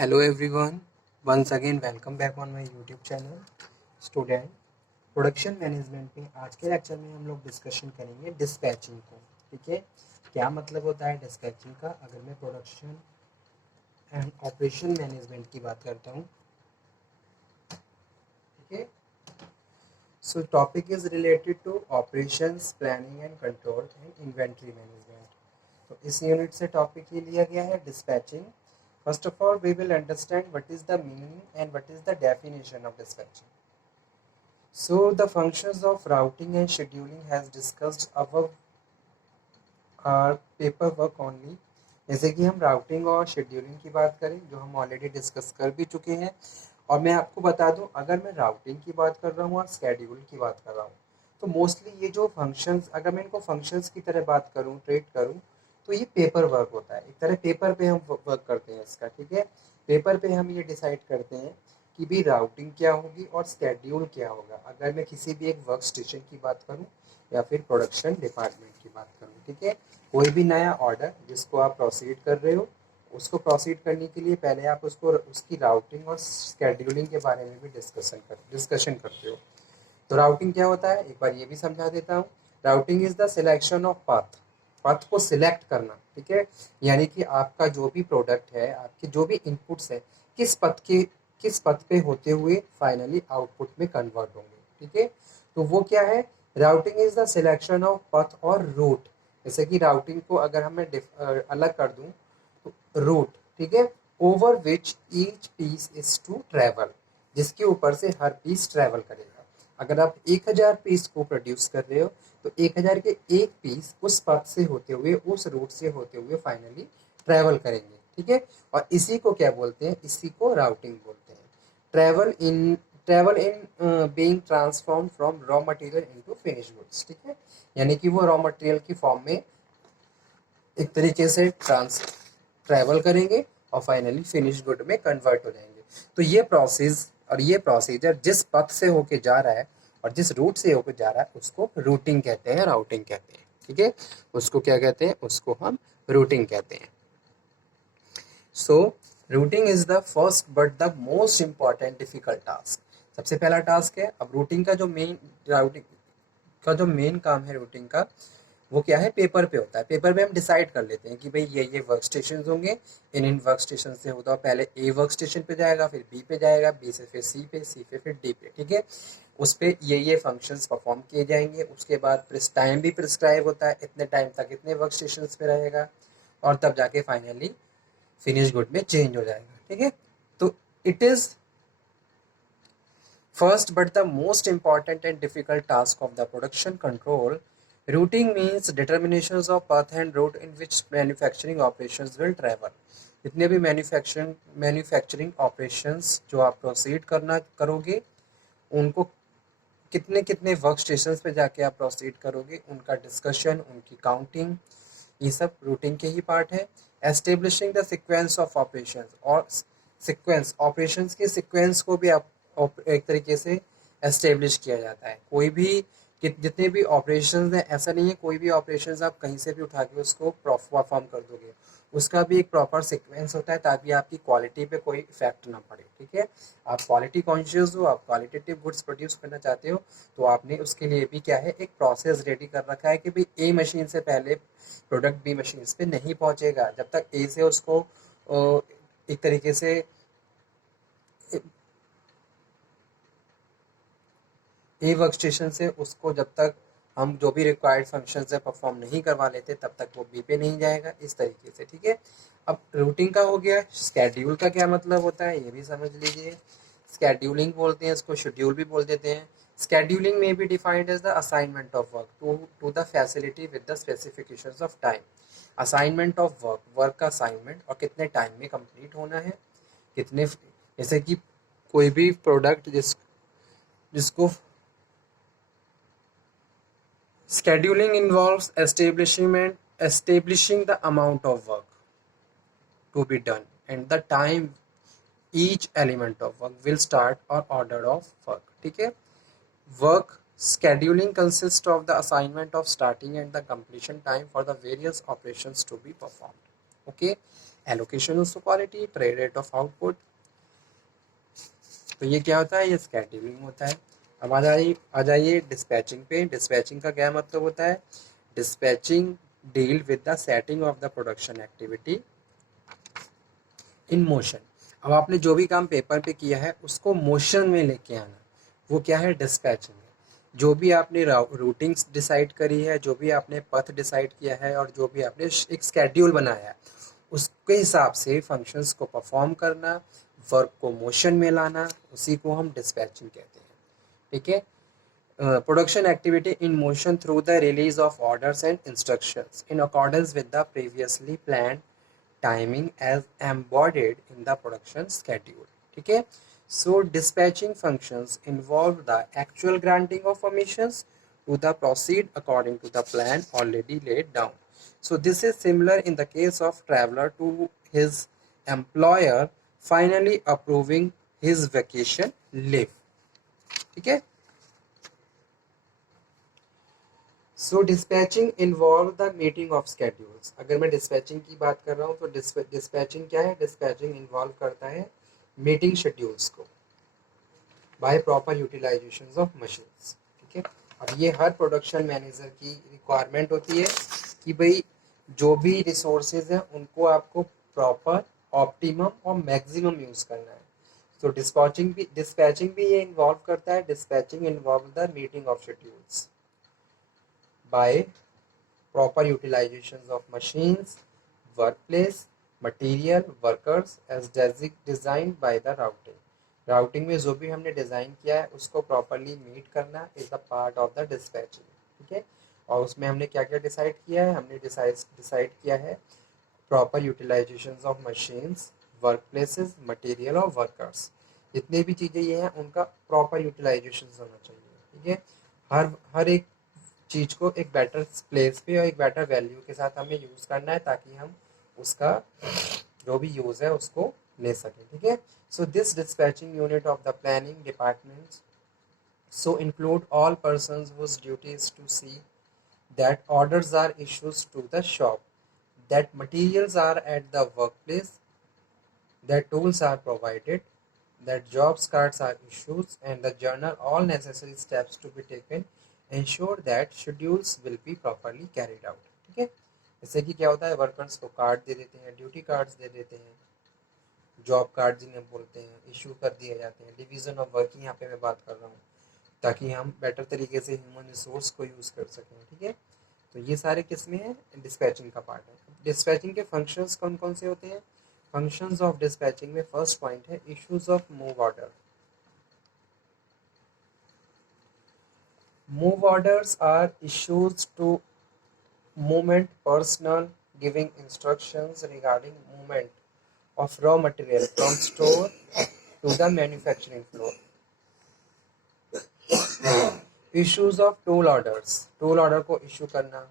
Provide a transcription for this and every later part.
Hello everyone, once again welcome back on my YouTube channel student production management में आज के lecture में हम लोग डिस्कशन करेंगे डिस्पैचिंग को। ठीक है, क्या मतलब होता है डिस्पैचिंग का। अगर मैं प्रोडक्शन एंड ऑपरेशन मैनेजमेंट की बात करता हूँ, ठीक है, so topic is related to operations planning and control and inventory management. तो इस यूनिट से टॉपिक ये लिया गया है dispatching. First of all, we will understand what is the meaning and what is the definition of dispatching. So, the functions of routing and scheduling has discussed above are paperwork only. जैसे कि हम routing और scheduling की बात करें, जो हम already discuss कर भी चुके हैं, और मैं आपको बता दूं, अगर मैं राउटिंग की बात कर रहा हूँ और शेड्यूल की बात कर रहा हूँ, तो मोस्टली ये जो फंक्शंस, अगर मैं इनको फंक्शंस की तरह बात करूँ, ट्रीट करूँ, तो ये पेपर वर्क होता है। एक तरह पेपर पे हम वर्क करते हैं इसका। ठीक है, पेपर पे हम ये डिसाइड करते हैं कि भी राउटिंग क्या होगी और स्केड्यूल क्या होगा, अगर मैं किसी भी एक वर्क स्टेशन की बात करूँ या फिर प्रोडक्शन डिपार्टमेंट की बात करूँ। ठीक है, कोई भी नया ऑर्डर जिसको आप प्रोसीड कर रहे हो, उसको प्रोसीड करने के लिए पहले आप उसको उसकी राउटिंग और स्केड्यूलिंग के बारे में भी डिस्कशन करते हो। तो राउटिंग क्या होता है, एक बार ये भी समझा देता हूँ। Routing is the selection of path, path को सिलेक्ट करना। ठीक है, यानी कि आपका जो भी प्रोडक्ट है, आपके जो भी इनपुट्स है, किस पथ पे होते हुए फाइनली आउटपुट में कन्वर्ट होंगे। ठीक है, तो वो क्या है, routing is the selection of पथ और रूट। जैसे कि राउटिंग को अगर हमें अलग कर दूं, तो रूट, ठीक है, over which each piece is to travel, जिसके ऊपर से हर पीस ट्रेवल करेगा। अगर आप 1000 पीस को प्रोड्यूस कर रहे हो, तो 1000 के एक पीस उस पथ से होते हुए, उस रूट से होते हुए फाइनली ट्रेवल करेंगे। ठीक है, और इसी को क्या बोलते हैं, इसी को राउटिंग बोलते हैं। Travel in being transform from raw material into finish goods. ठीक है, यानी कि वो रॉ मटेरियल की फॉर्म में एक तरीके से ट्रैवल करेंगे और फाइनली फिनिश गुड में कन्वर्ट हो जाएंगे। तो ये प्रोसेस और ये प्रोसीजर जिस पथ से होके जा रहा है और जिस रूट से होके जा रहा है, उसको रूटिंग कहते हैं, राउटिंग कहते हैं। ठीक है, उसको क्या कहते हैं, उसको हम रूटिंग कहते हैं। So routing is the first but the most important difficult task. सबसे पहला टास्क है। अब रूटिंग का जो मेन काम है रूटिंग का, वो क्या है, पेपर पे होता है। पेपर पे हम डिसाइड कर लेते हैं कि भाई ये वर्क स्टेशन होंगे, इन वर्क स्टेशन से होता है, पहले ए वर्क स्टेशन पे जाएगा, फिर बी पे जाएगा, बी से फिर सी पे, सी पे फिर डी पे। ठीक है, उस पे ये फंक्शंस परफॉर्म किए जाएंगे। उसके बाद टाइम भी प्रिस्क्राइब होता है, इतने टाइम तक इतने वर्क स्टेशन पे रहेगा, और तब जाके फाइनली फिनिश गुड में चेंज हो जाएगा। ठीक है, तो it is first but the most important and difficult task of the production control. Routing means determinations of path and route in which manufacturing operations will travel. जितने भी manufacturing operations जो आप प्रोसीड करना करोगे, उनको कितने कितने वर्क स्टेशन पे जाके आप प्रोसीड करोगे, उनका डिस्कशन, उनकी काउंटिंग, ये सब रूटिंग के ही पार्ट है। Establishing the sequence of operations, और सीक्वेंस ऑपरेशंस के सीक्वेंस को भी आप एक तरीके से एस्टेब्लिश किया जाता है। कोई भी जितने भी ऑपरेशंस हैं, ऐसा नहीं है कोई भी ऑपरेशंस आप कहीं से भी उठा के उसको परफॉर्म कर दोगे, उसका भी एक प्रॉपर सीक्वेंस होता है, ताकि आपकी क्वालिटी पे कोई इफेक्ट ना पड़े। ठीक है, आप क्वालिटी कॉन्शियस हो, आप क्वालिटेटिव गुड्स प्रोड्यूस करना चाहते हो, तो आपने उसके लिए भी क्या है, एक प्रोसेस रेडी कर रखा है कि भाई ए मशीन से पहले प्रोडक्ट बी मशीन पे नहीं पहुंचेगा, जब तक ए से उसको एक तरीके से ए वर्क स्टेशन से उसको जब तक हम जो भी रिक्वायर्ड फंक्शन है परफॉर्म नहीं करवा लेते, तब तक वो बी पे नहीं जाएगा, इस तरीके से। ठीक है, अब रूटिंग का हो गया। स्केड्यूल का क्या मतलब होता है, ये भी समझ लीजिए। स्केड्यूलिंग बोलते हैं इसको, शेड्यूल भी बोल देते हैं। स्केड्यूलिंग में भी defined as the assignment of work to the facility with the specifications of time. Assignment of work का असाइनमेंट, और कितने टाइम में कंप्लीट होना है, कितने, जैसे कि कोई भी प्रोडक्ट जिसको scheduling involves establishing the amount of work to be done and the time each element of work will start or order of work. ठीक है, work scheduling consists of the assignment of starting and the completion time for the various operations to be performed. Okay, allocation of quality, trade rate of output. तो ये क्या होता है, ये scheduling होता है। अब आ जाइए डिस्पैचिंग पे। डिस्पैचिंग का क्या मतलब होता है, dispatching deal with the setting of the production activity in motion. अब आपने जो भी काम पेपर पे किया है उसको मोशन में लेके आना, वो क्या है, डिस्पैचिंग है। जो भी आपने रूटिंग्स डिसाइड करी है, जो भी आपने पथ डिसाइड किया है और जो भी आपने एक स्केड्यूल बनाया है, उसके हिसाब से फंक्शंस को परफॉर्म करना, वर्क को मोशन में लाना, उसी को हम डिस्पैचिंग कहते हैं। ठीक है, production activity in motion through the release of orders and instructions in accordance with the previously planned timing as embodied in the production schedule. ठीक है, so dispatching functions involve the actual granting of permissions to the proceed according to the plan already laid down. So this is similar in the case of traveler to his employer finally approving his vacation leave. ठीक है, so dispatching involve the meeting of schedules. अगर मैं dispatching की बात कर रहा हूँ तो डिस्पैचिंग क्या है, डिस्पैचिंग इन्वॉल्व करता है मीटिंग शेड्यूल्स को by proper utilization of machines. ठीक है, अब ये हर प्रोडक्शन मैनेजर की रिक्वायरमेंट होती है कि भाई जो भी रिसोर्सेज हैं उनको आपको प्रॉपर, ऑप्टिमम और मैक्सिमम यूज़ करना है। तो डिस्पैचिंग भी ये इन्वॉल्व करता है। Dispatching involve the meeting of schedules by proper utilizations of machines, workplace, material, workers as designed by the routing. Routing में जो भी हमने डिज़ाइन किया है उसको प्रॉपरली मीट करना is the part of the dispatching. ठीक है, और उसमें हमने क्या क्या डिसाइड किया है, हमने डिसाइड किया है proper utilization of machines, work places, material और वर्कर्स। जितने भी चीज़ें ये हैं उनका प्रॉपर यूटिलाइजेशन होना चाहिए। ठीक है, हर एक चीज़ को एक बेटर प्लेस पे और एक बेटर वैल्यू के साथ हमें यूज़ करना है ताकि हम उसका जो भी यूज़ है उसको ले सकें। ठीक है, so this dispatching unit of the planning department so include all persons whose duty is to see that orders are issued to the shop, that materials are at the workplace, that tools are provided, that jobs cards are issued, and the journal all necessary steps to be taken ensure that schedules will be properly carried out. ठीक है, इससे कि क्या होता है, workers को card दे देते हैं, ड्यूटी कार्ड्स दे देते हैं, जॉब कार्ड जिन्हें बोलते हैं, इशू कर दिए जाते हैं। डिवीज़न ऑफ वर्क यहाँ पे मैं बात कर रहा हूँ ताकि हम बेटर तरीके से ह्यूमन रिसोर्स को यूज़ कर सकें। ठीक है, तो ये सारे किस में है, डिस्पैचिंग का पार्ट है। डिस्पैचिंग के फंक्शंस कौन कौन से होते हैं, फंक्शंस ऑफ डिस्पैचिंग में फर्स्ट पॉइंट है issues of move order. Move orders are issues to movement personnel giving instructions regarding movement of raw material from store to the manufacturing floor. Issues of tool orders, tool order को issue करना,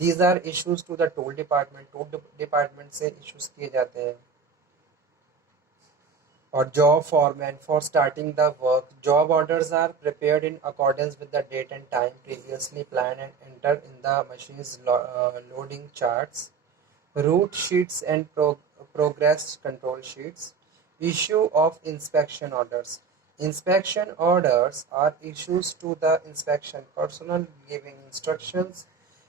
these are issues to the tool department से issues किए जाते हैं। और job foreman for starting the work, job orders are prepared in accordance with the date and time previously planned and entered in the machine's loading charts, route sheets and progress control sheets. Issue of inspection orders, inspection orders are issues to the inspection personnel giving instructions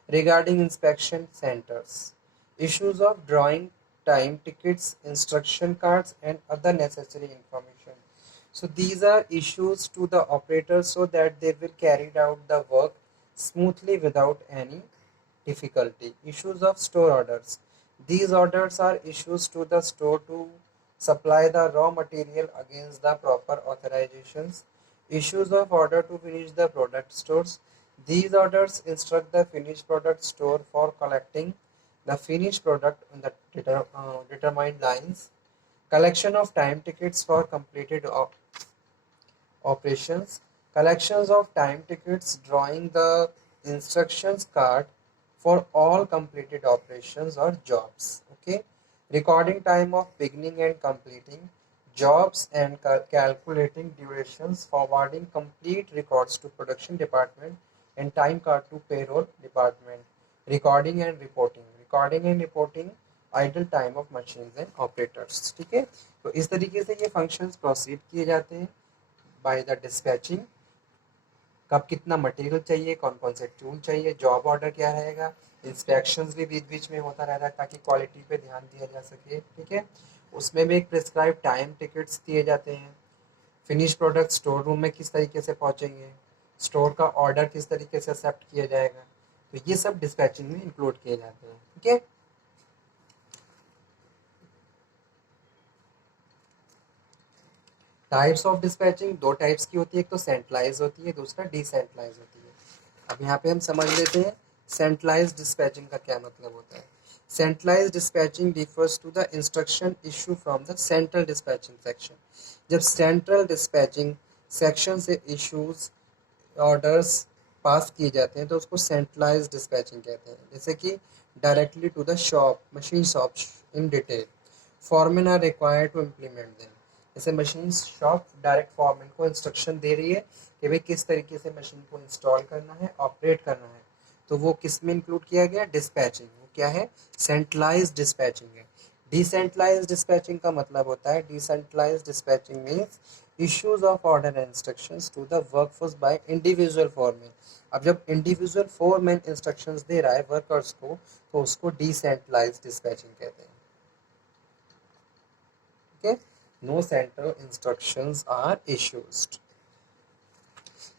regarding inspection centers. Issues of drawing time tickets, instruction cards and other necessary information. So these are issues to the operators so that they will carry out the work smoothly without any difficulty. Issues of store orders, these orders are issues to the store to supply the raw material against the proper authorizations. Issues of order to finish the product stores, these orders instruct the finished product store for collecting the finished product on the determined lines. Collection of time tickets for completed operations, collections of time tickets, drawing the instructions card for all completed operations or jobs. Okay, recording time of beginning and completing jobs and calculating durations, forwarding complete records to production department and time card to payroll department. Recording and reporting, recording and reporting idle time of machines and operators. ठीक है, तो इस तरीके से ये functions proceed किए जाते हैं बाय द डिस्पैचिंग। कब कितना मटेरियल चाहिए, कौन कौन से टूल चाहिए, जॉब ऑर्डर क्या रहेगा, इंस्पेक्शंस भी बीच बीच में होता रहता है ताकि क्वालिटी पे ध्यान दिया जा सके। ठीक है, उसमें भी एक प्रिस्क्राइब टाइम टिकट्स दिए जाते हैं। फिनिश प्रोडक्ट स्टोर रूम में किस तरीके से पहुंचेंगे, स्टोर का ऑर्डर किस तरीके से एक्सेप्ट किया जाएगा, तो ये सब डिस्पैचिंग में इंक्लूड किए जाते हैं। ठीक है, टाइप्स ऑफ डिस्पैचिंग दो टाइप्स की होती है, एक तो सेंट्रलाइज होती है, दूसरा डिसेंट्रलाइज होती है। अब यहाँ पे हम समझ लेते हैं सेंट्रलाइज डिस्पैचिंग का क्या मतलब होता है। Centralize dispatching refers to the instruction issue from the central dispatching section. जब सेंट्रल डिस्पैचिंग सेक्शन से इश्यूज ऑर्डर्स पास किए जाते हैं तो उसको सेंट्रलाइज डिस्पैचिंग कहते हैं। जैसे कि directly to the shop, machine shop in detail, foreman are required to implement them. जैसे मशीन शॉप डायरेक्ट फॉरमैन को इंस्ट्रक्शन दे रही है कि भाई किस तरीके से मशीन को इंस्टॉल करना है, ऑपरेट करना है, तो वो किस में इंक्लूड किया गया, डिस्पैचिंग। वो क्या है, सेंट्रलाइज डिस्पैचिंग है। डिसेंट्रलाइज डिस्पैचिंग का मतलब होता है, decentralize dispatching means issues of order and instructions to the workforce by individual foreman। अब जब इंडिविजुअल फोरमैन इंस्ट्रक्शंस दे रहा है वर्कर्स को तो उसको डिसेंट्रलाइज डिस्पैचिंग कहते हैं। ठीक है, no central instructions are issued.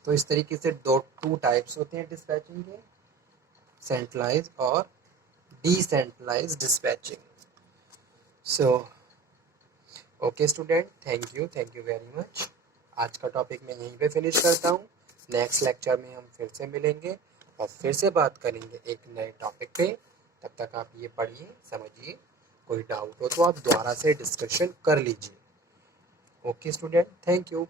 तो इस तरीके से टू टाइप्स होते हैं डिस्पैचिंग के, सेंट्रलाइज और decentralize dispatching. So okay student, thank you very much. आज का टॉपिक मैं यहीं पे फिनिश करता हूँ। नेक्स्ट लेक्चर में हम फिर से मिलेंगे और फिर से बात करेंगे एक नए टॉपिक पे। तब तक आप ये पढ़िए, समझिए, कोई डाउट हो तो आप दोबारा से डिस्कशन कर लीजिए। Okay student, thank you.